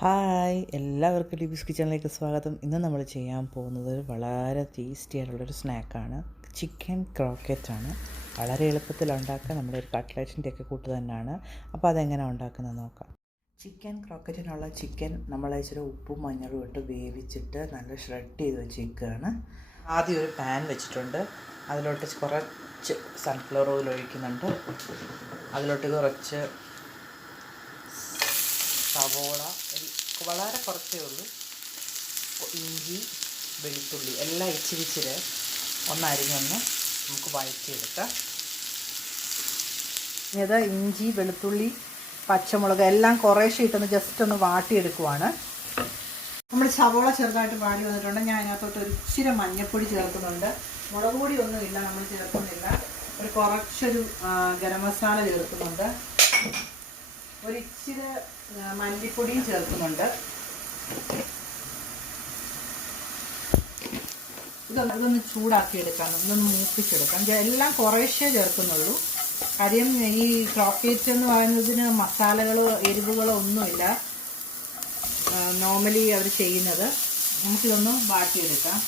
Hi, എല്ലാവർക്കും ലിബീസ് കിച്ചണിലേക്ക് സ്വാഗതം. ഇന്ന് നമ്മൾ ചെയ്യാൻ പോകുന്നത് വളരെ ടേസ്റ്റി ആയിട്ടുള്ളൊരു സ്നാക്കാണ്. ചിക്കൻ ക്രോക്കറ്റാണ്. വളരെ എളുപ്പത്തിൽ ഉണ്ടാക്കുക. നമ്മുടെ ഒരു കട്ട്ലറ്റിൻ്റെ ഒക്കെ കൂട്ട് തന്നെയാണ്. അപ്പോൾ അതെങ്ങനെ ഉണ്ടാക്കുന്നത് നോക്കാം. ചിക്കൻ ക്രോക്കറ്റിനുള്ള ചിക്കൻ നമ്മൾ ഇച്ചിരി ഉപ്പും മഞ്ഞളും ഇട്ട് വേവിച്ചിട്ട് നല്ല ഷ്രെഡ് ചെയ്ത് വെച്ചിരിക്കുകയാണ്. ആദ്യം ഒരു പാൻ വെച്ചിട്ടുണ്ട്. അതിലോട്ട് കുറച്ച് സൺഫ്ലവർ ഓയിൽ ഒഴിക്കുന്നുണ്ട്. അതിലോട്ട് കുറച്ച് സവോള, വളരെ കുറച്ചേ ഉള്ളൂ, ഇഞ്ചി, വെളുത്തുള്ളി എല്ലാം ഇച്ചിരി ഒന്നരിഞ്ഞൊന്ന് നമുക്ക് വഴറ്റിയെടുക്കാം. ഇത് ഇഞ്ചി, വെളുത്തുള്ളി, പച്ചമുളക് എല്ലാം കുറേശ്ശെ ഇട്ടൊന്ന് ജസ്റ്റ് ഒന്ന് വാട്ടിയെടുക്കുവാണ്. നമ്മൾ സവോള ചെറുതായിട്ട് വാടി വന്നിട്ടുണ്ട്. ഞാൻ അതിനകത്തോട്ട് ഒരു ഇച്ചിരി മഞ്ഞൾപ്പൊടി ചേർക്കുന്നുണ്ട്. മുളക് പൊടി ഒന്നുമില്ല, നമ്മൾ ചേർക്കുന്നില്ല. കുറച്ചൊരു ഗരം മസാല ചേർക്കുന്നുണ്ട്. ഒരിച്ചിരി മല്ലിപ്പൊടിയും ചേർക്കുന്നുണ്ട്. ഇതൊന്ന് ചൂടാക്കിയെടുക്കാം, ഇതൊന്ന് മൂപ്പിച്ചെടുക്കാം. എല്ലാം കുറേശ്ശേ ചേർക്കുന്നുള്ളൂ. കാര്യം ഈ ക്രോക്കറ്റ് എന്ന് പറയുന്നതിന് മസാലകളോ എരിവുകളോ ഒന്നുമില്ല. നോർമലി അവർ ചെയ്യുന്നത്. നമുക്കിതൊന്ന് വാട്ടിയെടുക്കാം.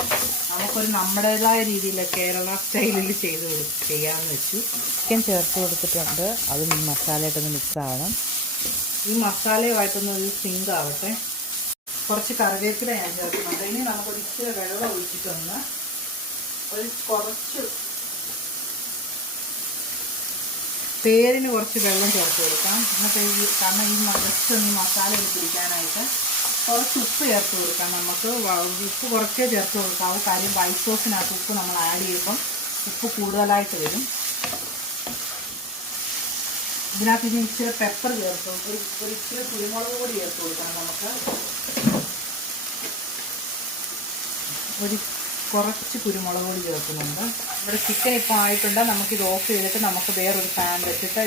നമുക്കൊരു നമ്മുടേതായ രീതിയിൽ കേരള സ്റ്റൈലിൽ ചെയ്യാമെന്ന് വെച്ചു. ചിക്കൻ ചേർത്ത് കൊടുത്തിട്ടുണ്ട്. അത് മസാലയായിട്ടൊന്ന് മിക്സ് ആവണം. ഈ മസാലയുമായിട്ടൊന്ന് ഒരു സിങ്ക് ആവട്ടെ. കുറച്ച് കറിവേപ്പില ഞാൻ ചേർക്കുന്നുണ്ട്. ഇനി നമുക്കൊരു ഇച്ചിരി വെള്ളം ഒഴിച്ചിട്ടൊന്ന് കുറച്ച് പേരിന് കുറച്ച് വെള്ളം ചേർത്ത് കൊടുക്കാം. എന്നിട്ട് കാരണം ഈ മസാല പിടിക്കാനായിട്ട് കുറച്ച് ഉപ്പ് ചേർത്ത് കൊടുക്കാം. നമുക്ക് ഉപ്പ് കുറച്ചേ ചേർത്ത് കൊടുക്കാവൂ. കാര്യം വൈറ്റ് സോസിനകത്ത് ഉപ്പ് നമ്മൾ ആഡ് ചെയ്യുമ്പം ഉപ്പ് കൂടുതലായിട്ട് വരും. ഇതിനകത്ത് ഇനി ഇച്ചിരി പെപ്പർ ചേർത്ത് ഒരു ഇച്ചിരി കുരുമുളക് പൊടി ചേർത്ത് കൊടുക്കണം. നമുക്ക് കുറച്ച് കുരുമുളക് പൊടി ചേർക്കുന്നുണ്ട്. ഇവിടെ ചിക്കൻ ഇപ്പോൾ ആയിട്ടുണ്ട്. നമുക്കിത് ഓഫ് ചെയ്തിട്ട് നമുക്ക് വേറൊരു പാൻ വെച്ചിട്ട്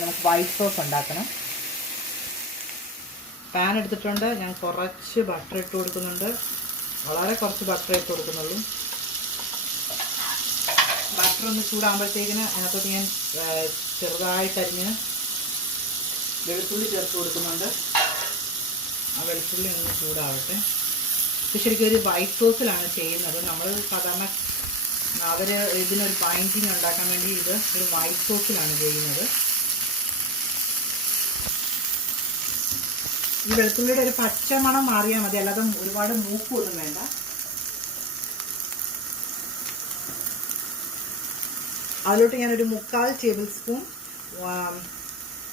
നമുക്ക് വൈറ്റ് സോസ് ഉണ്ടാക്കണം. പാൻ എടുത്തിട്ടുണ്ട്. ഞാൻ കുറച്ച് ബട്ടർ ഇട്ട് കൊടുക്കുന്നുണ്ട്. വളരെ കുറച്ച് ബട്ടർ ഇട്ട് കൊടുക്കുന്നുള്ളൂ. ബട്ടർ ഒന്ന് ചൂടാകുമ്പോഴത്തേക്കിന് അതിനകത്തോട്ട് ഞാൻ ചെറുതായിട്ടരിഞ്ഞ് വെളുത്തുള്ളി ചേർത്ത് കൊടുക്കുന്നുണ്ട്. ആ വെളുത്തുള്ളി ഒന്ന് ചൂടാവട്ടെ. ഇത് ശരിക്കും ഒരു വൈറ്റ് സോസിലാണ് ചെയ്യുന്നത്. നമ്മൾ സാധാരണ അവർ ഇതിനൊരു ബൈൻഡിങ് ഉണ്ടാക്കാൻ വേണ്ടി ഇത് ഒരു വൈറ്റ് സോസിലാണ് ചെയ്യുന്നത്. ഈ വെളുത്തുള്ളിയുടെ ഒരു പച്ചമണം മാറിയാൽ മതി, അല്ലാതെ ഒരുപാട് മൂപ്പൊന്നും വേണ്ട. അതിലോട്ട് ഞാനൊരു 3/4 ടേബിൾ സ്പൂൺ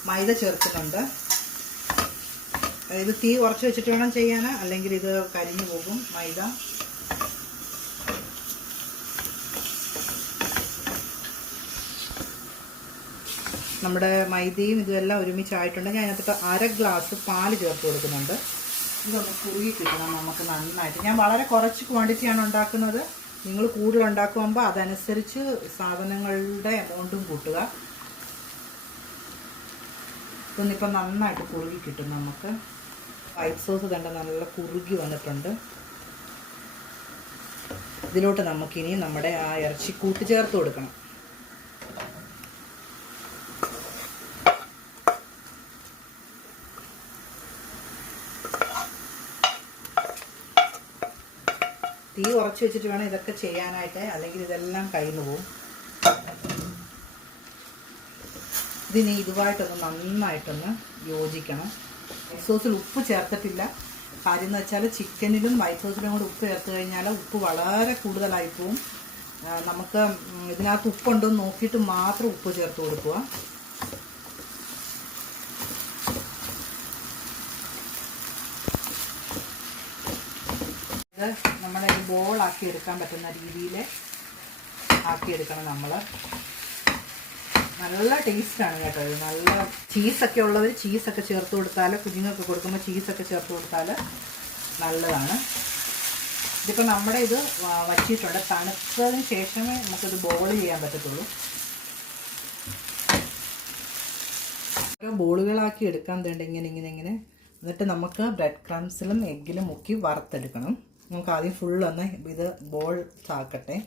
മൈദ ചേർക്കുന്നുണ്ട്. ഇത് തീ കുറച്ച് വെച്ചിട്ട് വേണം ചെയ്യാൻ, അല്ലെങ്കിൽ ഇത് കരിഞ്ഞു പോകും മൈദ. നമ്മുടെ മൈദയും ഇതെല്ലാം ഒരുമിച്ചായിട്ടുണ്ട്. ഞാൻ അതിനകത്ത് 1/2 ഗ്ലാസ് പാല് ചേർത്ത് കൊടുക്കുന്നുണ്ട്. ഇതൊന്ന് കുറുകി കിട്ടണം നമുക്ക് നന്നായിട്ട്. ഞാൻ വളരെ കുറച്ച് ക്വാണ്ടിറ്റിയാണ് ഉണ്ടാക്കുന്നത്. നിങ്ങൾ കൂടുതൽ ഉണ്ടാക്കുമ്പോൾ അതനുസരിച്ച് സാധനങ്ങളുടെ എമൗണ്ടും കൂട്ടുക. ഇതൊന്നിപ്പോൾ നന്നായിട്ട് കുറുകി കിട്ടും നമുക്ക്. വൈറ്റ് സോസ് തന്നെ നല്ല കുറുകി വന്നിട്ടുണ്ട്. ഇതിലോട്ട് നമുക്കിനി നമ്മുടെ ആ ഇറച്ചിക്കൂട്ട് ചേർത്ത് കൊടുക്കണം. തീ കുറച്ച് വെച്ചിട്ട് വേണം ഇതൊക്കെ ചെയ്യാനായിട്ട്, അല്ലെങ്കിൽ ഇതെല്ലാം കയ്യിൽ പോകും. ഇതിന് ഇതുമായിട്ടൊന്ന് നന്നായിട്ടൊന്ന് യോജിക്കണം. വൈറ്റ് സോസിൽ ഉപ്പ് ചേർത്തിട്ടില്ല. കാര്യം എന്ന് വെച്ചാൽ ചിക്കനിലും വൈറ്റ് സോസിലും കൂടെ ഉപ്പ് ചേർത്ത് കഴിഞ്ഞാൽ ഉപ്പ് വളരെ കൂടുതലായി പോവും. നമുക്ക് ഇതിനകത്ത് ഉപ്പുണ്ടോ എന്ന് നോക്കിയിട്ട് മാത്രം ഉപ്പ് ചേർത്ത് കൊടുക്കുക. ഇത് നമ്മളെ ബോളാക്കി എടുക്കാൻ പറ്റുന്ന രീതിയിൽ ആക്കിയെടുക്കണം നമ്മൾ. നല്ല ടേസ്റ്റാണ് കേട്ടോ ഇത്. നല്ല ചീസൊക്കെ ഉള്ളവർ ചീസൊക്കെ ചേർത്ത് കൊടുത്താൽ, കുഞ്ഞുങ്ങൾക്ക് കൊടുക്കുമ്പോൾ ചീസൊക്കെ ചേർത്ത് കൊടുത്താൽ നല്ലതാണ്. ഇതിപ്പോൾ നമ്മുടെ ഇത് വച്ചിട്ടുണ്ട്. തണുത്തതിന് ശേഷമേ നമുക്കിത് ബോൾ ചെയ്യാൻ പറ്റത്തുള്ളൂ. ഓരോ ബോളുകളാക്കി എടുക്കാൻ തേണ്ട ഇങ്ങനെ. എന്നിട്ട് നമുക്ക് ബ്രെഡ് ക്രംസിലും എഗ്ഗിലും മുക്കി വറുത്തെടുക്കണം. നമുക്ക് ആദ്യം ഫുള്ളൊന്ന് ഇത് ബോൾസ് ആക്കട്ടെ.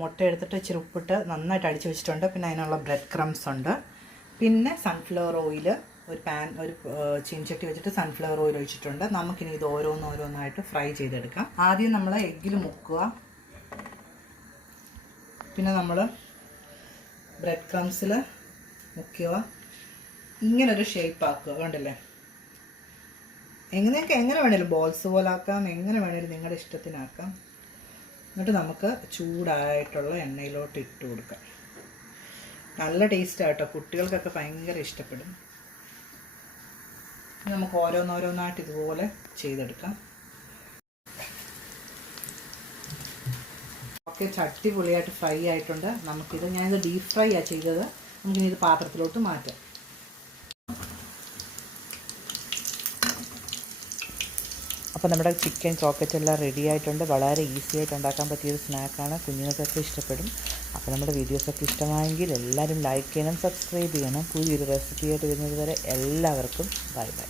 മുട്ട എടുത്തിട്ട് ഇച്ചിരി ഉപ്പിട്ട് നന്നായിട്ട് അടിച്ച് വെച്ചിട്ടുണ്ട്. പിന്നെ അതിനുള്ള ബ്രെഡ് ക്രംസ് ഉണ്ട്. പിന്നെ സൺഫ്ലവർ ഓയിൽ, ഒരു ചീനച്ചട്ടി വെച്ചിട്ട് സൺഫ്ലവർ ഓയിൽ ഒഴിച്ചിട്ടുണ്ട്. നമുക്കിനി ഇത് ഓരോന്നോരോന്നായിട്ട് ഫ്രൈ ചെയ്തെടുക്കാം. ആദ്യം നമ്മൾ എഗ്ഗിൽ മുക്കുക, പിന്നെ നമ്മൾ ബ്രെഡ് ക്രംസിൽ മുക്കുക, ഇങ്ങനൊരു ഷേപ്പ് ആക്കുക. കണ്ടില്ലേ? എങ്ങനെ വേണേലും ബോൾസ് പോലെ ആക്കാം, എങ്ങനെ വേണേലും നിങ്ങളുടെ ഇഷ്ടത്തിനാക്കാം. എന്നിട്ട് നമുക്ക് ചൂടായിട്ടുള്ള എണ്ണയിലോട്ട് ഇട്ട് കൊടുക്കാം. നല്ല ടേസ്റ്റാട്ടോ, കുട്ടികൾക്കൊക്കെ ഭയങ്കര ഇഷ്ടപ്പെടും. നമുക്ക് ഓരോന്നോരോന്നായിട്ട് ഇതുപോലെ ചെയ്തെടുക്കാം. ഓക്കെ, അടിപൊളിയായിട്ട് ഫ്രൈ ആയിട്ടുണ്ട്. ഞാനിത് ഡീപ്പ് ഫ്രൈ ആണ് ചെയ്തത്. നമുക്കിനി ഇത് പാത്രത്തിലോട്ട് മാറ്റാം. അപ്പോൾ നമ്മുടെ ചിക്കൻ ക്രോക്കറ്റ് എല്ലാം റെഡി ആയിട്ടുണ്ട്. വളരെ ഈസി ആയിട്ട് ഉണ്ടാക്കാൻ പറ്റിയൊരു സ്നാക്കാണ്. കുഞ്ഞുങ്ങൾക്കൊക്കെ ഇഷ്ടപ്പെടും. അപ്പോൾ നമ്മുടെ വീഡിയോസൊക്കെ ഇഷ്ടമായെങ്കിൽ എല്ലാവരും ലൈക്ക് ചെയ്യണം, സബ്സ്ക്രൈബ് ചെയ്യണം. പുതിയൊരു റെസിപ്പിയായിട്ട് വരുന്നത് വരെ എല്ലാവർക്കും ബൈ ബൈ.